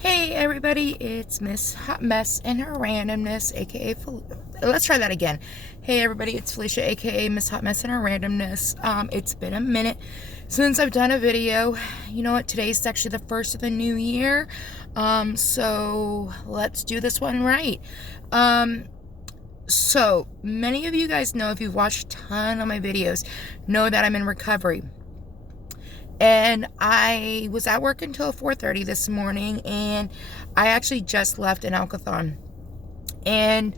Hey everybody, it's Miss Hot Mess and her randomness, aka let's try that again. Hey everybody, it's Felicia, aka Miss Hot Mess and her randomness. It's been a minute since I've done a video. You know what? Today's actually the first of the new year. So let's do this one right. So many of you guys know, if you've watched a ton of my videos, know that I'm in recovery. And I was at work until 4:30 this morning, and I actually just left an Alcathon. And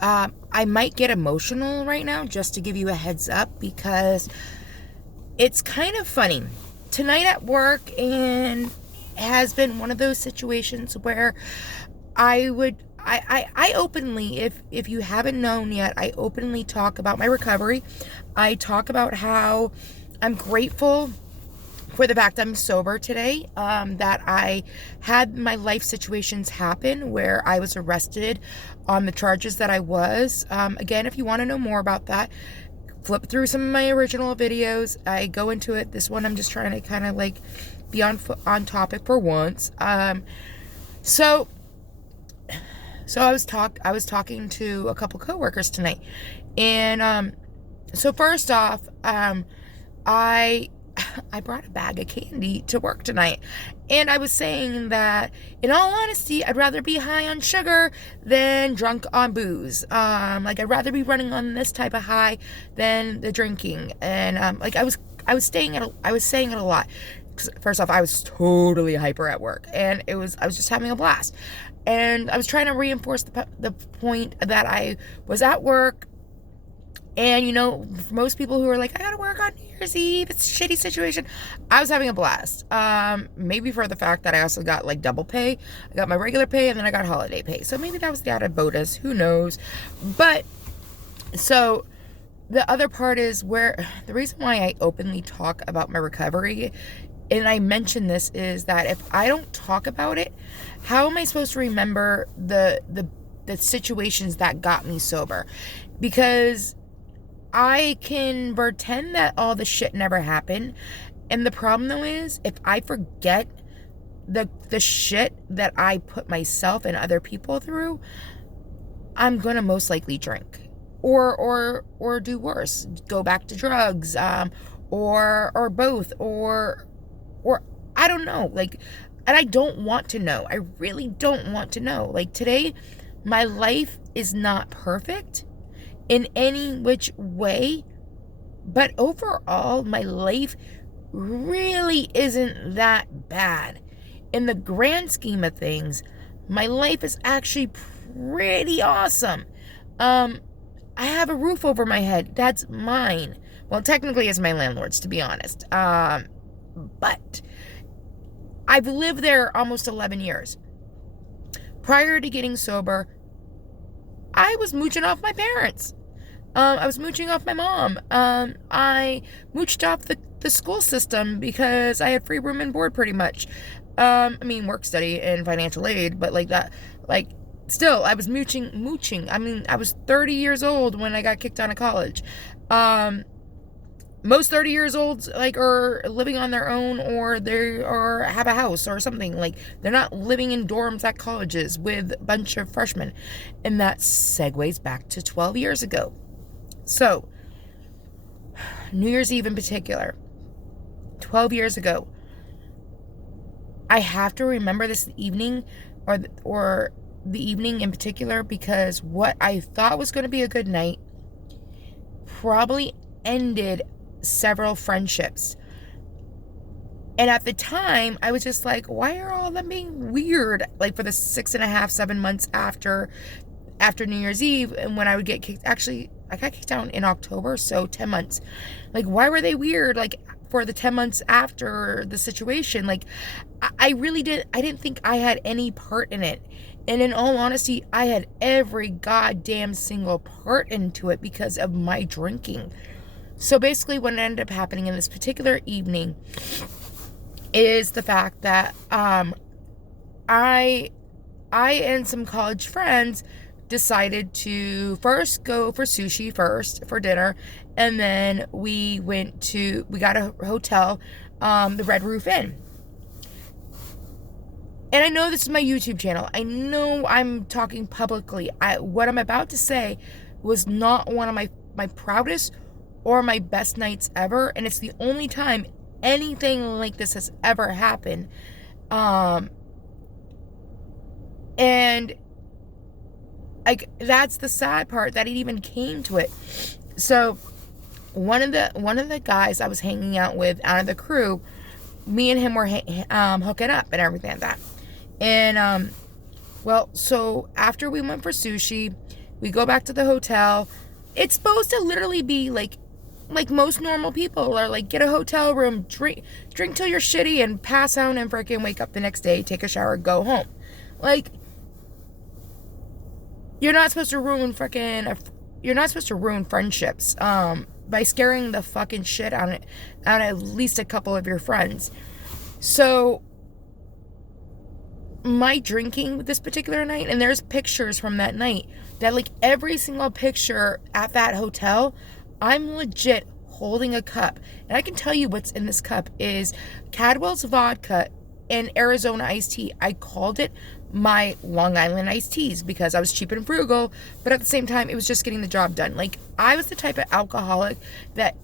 I might get emotional right now, just to give you a heads up, because it's kind of funny. Tonight at work, and has been one of those situations where I openly, if you haven't known yet, I openly talk about my recovery. I talk about how I'm grateful for the fact I'm sober today, that I had my life situations happen where I was arrested on the charges that I was. Again, if you want to know more about that, flip through some of my original videos. I go into it. This one, I'm just trying to kind of like be on topic for once. So I was talking to a couple coworkers tonight, and so first off, I brought a bag of candy to work tonight, and I was saying that, in all honesty, I'd rather be high on sugar than drunk on booze. Like, I'd rather be running on this type of high than the drinking. And like, I was saying it a lot. First off, I was totally hyper at work, and I was just having a blast, and I was trying to reinforce the point that I was at work. And, you know, for most people who are like, I gotta work on New Year's Eve, it's a shitty situation, I was having a blast. Maybe for the fact that I also got like double pay. I got my regular pay, and then I got holiday pay. So maybe that was the added bonus, who knows. But, so, the other part is where, the reason why I openly talk about my recovery, and I mention this, is that if I don't talk about it, how am I supposed to remember the situations that got me sober? Because I can pretend that all the shit never happened. And the problem, though, is if I forget the shit that I put myself and other people through, I'm gonna most likely drink, or do worse, go back to drugs, or both, or I don't know, like, and I don't want to know. I really don't want to know. Like, today, my life is not perfect in any which way, but overall, my life really isn't that bad. In the grand scheme of things, my life is actually pretty awesome. I have a roof over my head. That's mine. Well, technically it's my landlord's, to be honest. But I've lived there almost 11 years. Prior to getting sober, I was mooching off my parents. I was mooching off my mom. I mooched off the school system because I had free room and board, pretty much. I mean, work study and financial aid, but like that, like, still, I was mooching. I mean, I was 30 years old when I got kicked out of college. Most 30 years olds, like, are living on their own, or have a house or something. Like, they're not living in dorms at colleges with a bunch of freshmen. And that segues back to 12 years ago. So, New Year's Eve in particular, 12 years ago, I have to remember this evening, or the evening in particular, because what I thought was going to be a good night probably ended several friendships. And at the time, I was just like, why are all of them being weird? Like, for the 6.5, 7 months after New Year's Eve, and when I would get kicked, actually, I got kicked out in October, so 10 months. Like, why were they weird? Like, for the 10 months after the situation, like, I didn't think I had any part in it. And in all honesty, I had every goddamn single part into it because of my drinking. So basically, what ended up happening in this particular evening is the fact that I and some college friends decided to first go for sushi for dinner, and then we got a hotel, the Red Roof Inn. and I know this is my YouTube channel. I know I'm talking publicly. What I'm about to say was not one of my proudest or my best nights ever, and it's the only time anything like this has ever happened. And like, that's the sad part, that it even came to it. So one of the guys I was hanging out with out of the crew, me and him were hooking up and everything like that. And well, so after we went for sushi, we go back to the hotel. It's supposed to literally be like most normal people are, like, get a hotel room, drink till you're shitty, and pass out and freaking wake up the next day, take a shower, go home. Like, you're not supposed to ruin friendships by scaring the fucking shit out of at least a couple of your friends. So my drinking this particular night, and there's pictures from that night, that like every single picture at that hotel, I'm legit holding a cup, and I can tell you what's in this cup is Cadwell's vodka and Arizona iced tea. I called it my Long Island iced teas because I was cheap and frugal, but at the same time, it was just getting the job done. Like, I was the type of alcoholic that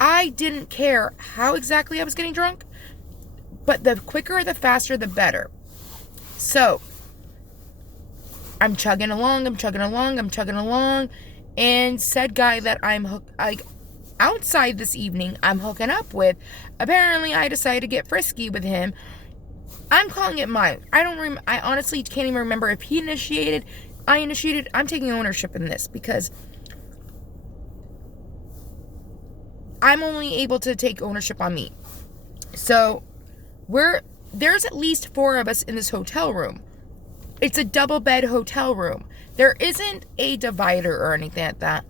I didn't care how exactly I was getting drunk, but the quicker, the faster, the better. So I'm chugging along, and said guy that outside this evening I'm hooking up with, apparently I decided to get frisky with him. I'm calling it mine. I honestly can't even remember if he initiated, I initiated. I'm taking ownership in this because I'm only able to take ownership on me. So there's at least 4 of us in this hotel room. It's a double bed hotel room. There isn't a divider or anything like that.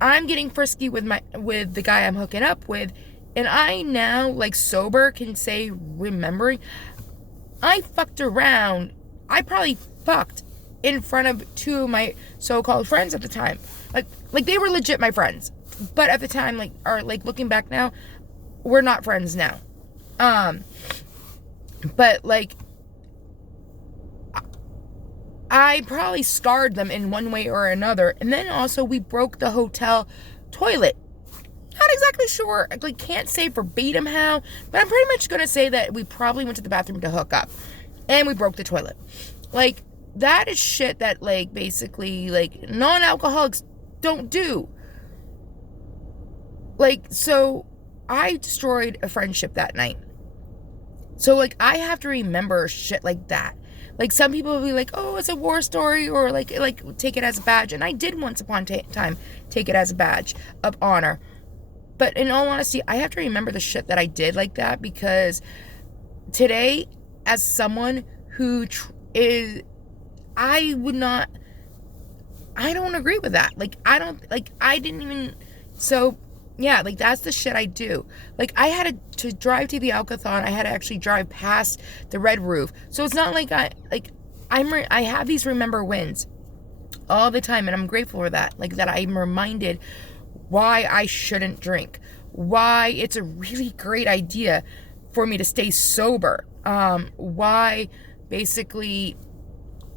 I'm getting frisky with the guy I'm hooking up with, and I now, like, sober, can say, remembering, I fucked around. I probably fucked in front of 2 of my so-called friends at the time. Like they were legit my friends, but at the time, looking back now, we're not friends now. But like, I probably scarred them in one way or another. And then also, we broke the hotel toilet. Not exactly sure, can't say verbatim how, but I'm pretty much going to say that we probably went to the bathroom to hook up, and we broke the toilet. Like, that is shit that, like, basically, like, non-alcoholics don't do. Like, so I destroyed a friendship that night. So, like, I have to remember shit like that. Like, some people will be like, oh, it's a war story, or like take it as a badge. And I did once upon a time take it as a badge of honor. But in all honesty, I have to remember the shit that I did like that, because today, as someone who I don't agree with that. Like, I didn't even, so, yeah, like, that's the shit I do. Like, I had to drive to the Alcathon. I had to actually drive past the Red Roof. So it's not like I have these remember wins all the time, and I'm grateful for that. Like, that I'm reminded why I shouldn't drink, why it's a really great idea for me to stay sober, why basically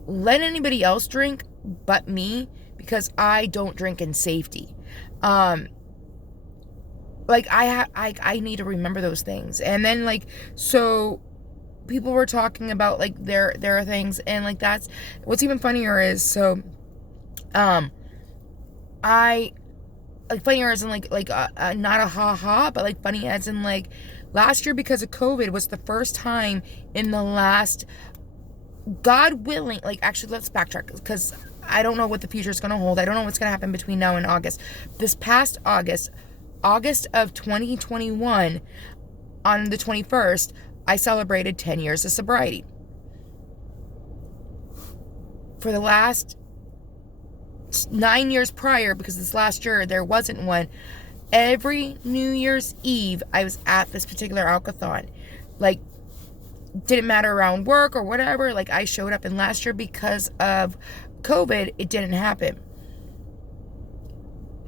let anybody else drink but me, because I don't drink in safety. Like, I need to remember those things. And then, like, so people were talking about, like, their things, and, like, that's what's even funnier is, so funnier as in like not a ha-ha, but like funny as in, like, last year, because of COVID, was the first time in the last, God willing, like, actually, let's backtrack, because I don't know what the future is going to hold. I don't know what's going to happen between now and August. This past August of 2021, on the 21st, I celebrated 10 years of sobriety. For the last 9 years prior, because this last year there wasn't one, every New Year's Eve I was at this particular Alcathon. Like, didn't matter around work or whatever, like, I showed up. And last year, because of COVID, it didn't happen.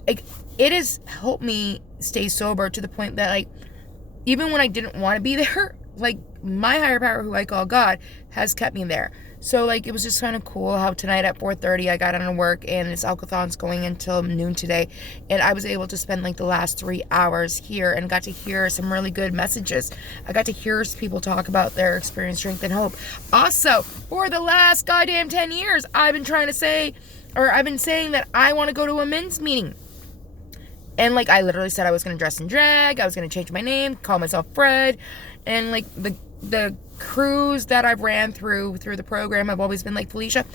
Like, it has helped me stay sober to the point that, like, even when I didn't want to be there, like, my higher power, who I call God, has kept me there. So, like, it was just kind of cool how tonight at 4:30 I got out of work, and this alcothon's going until noon today, and I was able to spend, like, the last 3 hours here and got to hear some really good messages. I got to hear people talk about their experience, strength, and hope. Also, for the last goddamn 10 years, I've been saying that I want to go to a men's meeting. And, like, I literally said I was going to dress in drag, I was going to change my name, call myself Fred, and, like, the crews that I've ran through the program have always been like, Felicia,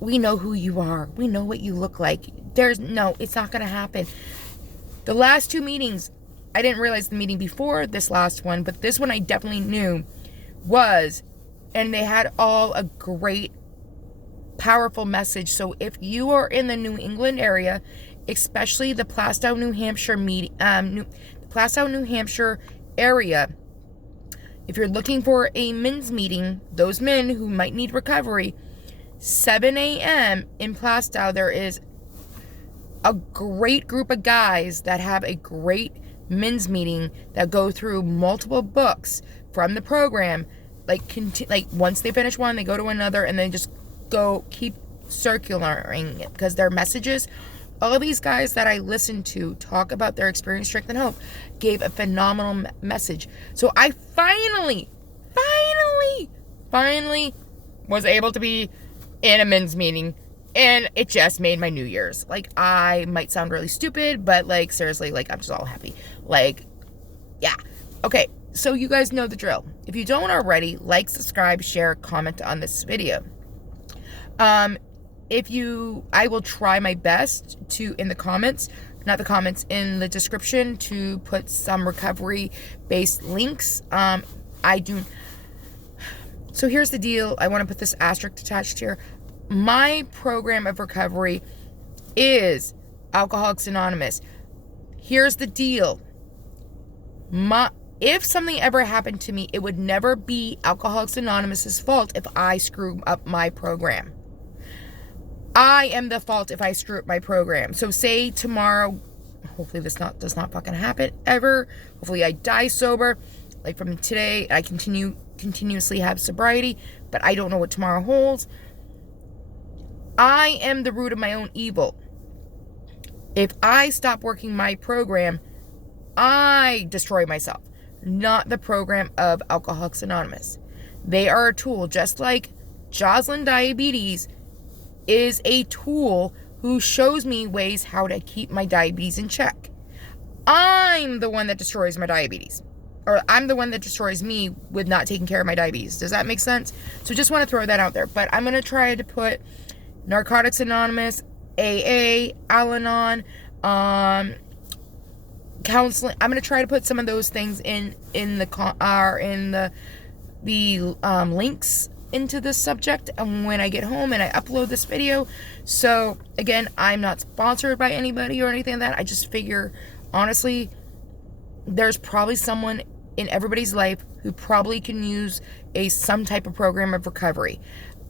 we know who you are. We know what you look like. It's not going to happen. The last 2 meetings, I didn't realize the meeting before this last one, but this one I definitely knew and they had all a great, powerful message. So if you are in the New England area, especially the Plaistow, New Hampshire Plaistow, New Hampshire area, if you're looking for a men's meeting, those men who might need recovery, 7 a.m. in Plaistow, there is a great group of guys that have a great men's meeting that go through multiple books from the program. Like once they finish one, they go to another, and they just keep circulating it, because their messages, all of these guys that I listened to talk about their experience, strength, and hope, gave a phenomenal message. So I finally was able to be in a men's meeting, and it just made my New Year's. Like, I might sound really stupid, but, like, seriously, like, I'm just all happy. Like, yeah. Okay, so you guys know the drill. If you don't already, like, subscribe, share, comment on this video. I will try my best to, in the description, to put some recovery-based links. So here's the deal. I want to put this asterisk attached here. My program of recovery is Alcoholics Anonymous. Here's the deal. If something ever happened to me, it would never be Alcoholics Anonymous's fault if I screw up my program. I am the fault if I screw up my program. So say tomorrow, hopefully this does not fucking happen ever. Hopefully I die sober. Like from today, I continuously have sobriety, but I don't know what tomorrow holds. I am the root of my own evil. If I stop working my program, I destroy myself, not the program of Alcoholics Anonymous. They are a tool, just like Jocelyn Diabetes is a tool who shows me ways how to keep my diabetes in check. I'm the one that destroys my diabetes. Or I'm the one that destroys me with not taking care of my diabetes. Does that make sense? So just want to throw that out there. But I'm going to try to put Narcotics Anonymous, AA, Al-Anon, counseling. I'm going to try to put some of those things in the links into this subject when I get home and I upload this video. So again, I'm not sponsored by anybody or anything like that. I just figure, honestly, there's probably someone in everybody's life who probably can use some type of program of recovery.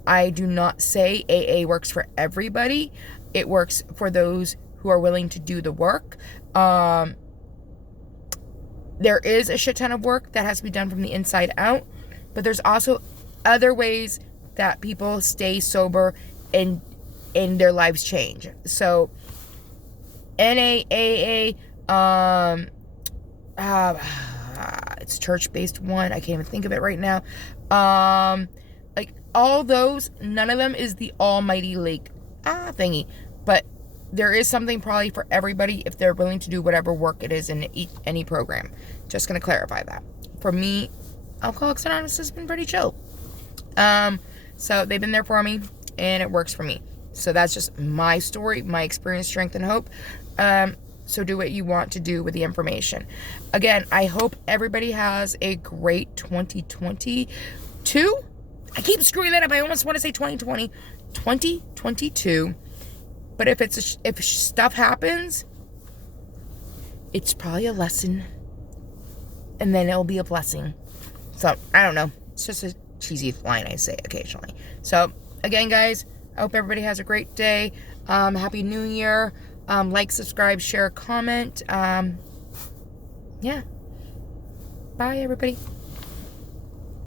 I do not say AA works for everybody. It works for those who are willing to do the work. There is a shit ton of work that has to be done from the inside out, but there's also other ways that people stay sober and their lives change. So NAAA, it's church-based one. I can't even think of it right now. Like all those, none of them is the almighty lake thingy, but there is something probably for everybody if they're willing to do whatever work it is in any program. Just going to clarify that. For me, Alcoholics Anonymous has been pretty chill. So they've been there for me, and it works for me. So that's just my story, my experience, strength, and hope. So do what you want to do with the information. Again, I hope everybody has a great 2022. I keep screwing that up. I almost want to say 2020. 2022. But if stuff happens, it's probably a lesson. And then it'll be a blessing. So, I don't know. It's just a cheesy line I say occasionally. So, again, guys, I hope everybody has a great day. Happy New Year. Like, subscribe, share, comment. Yeah. Bye, everybody.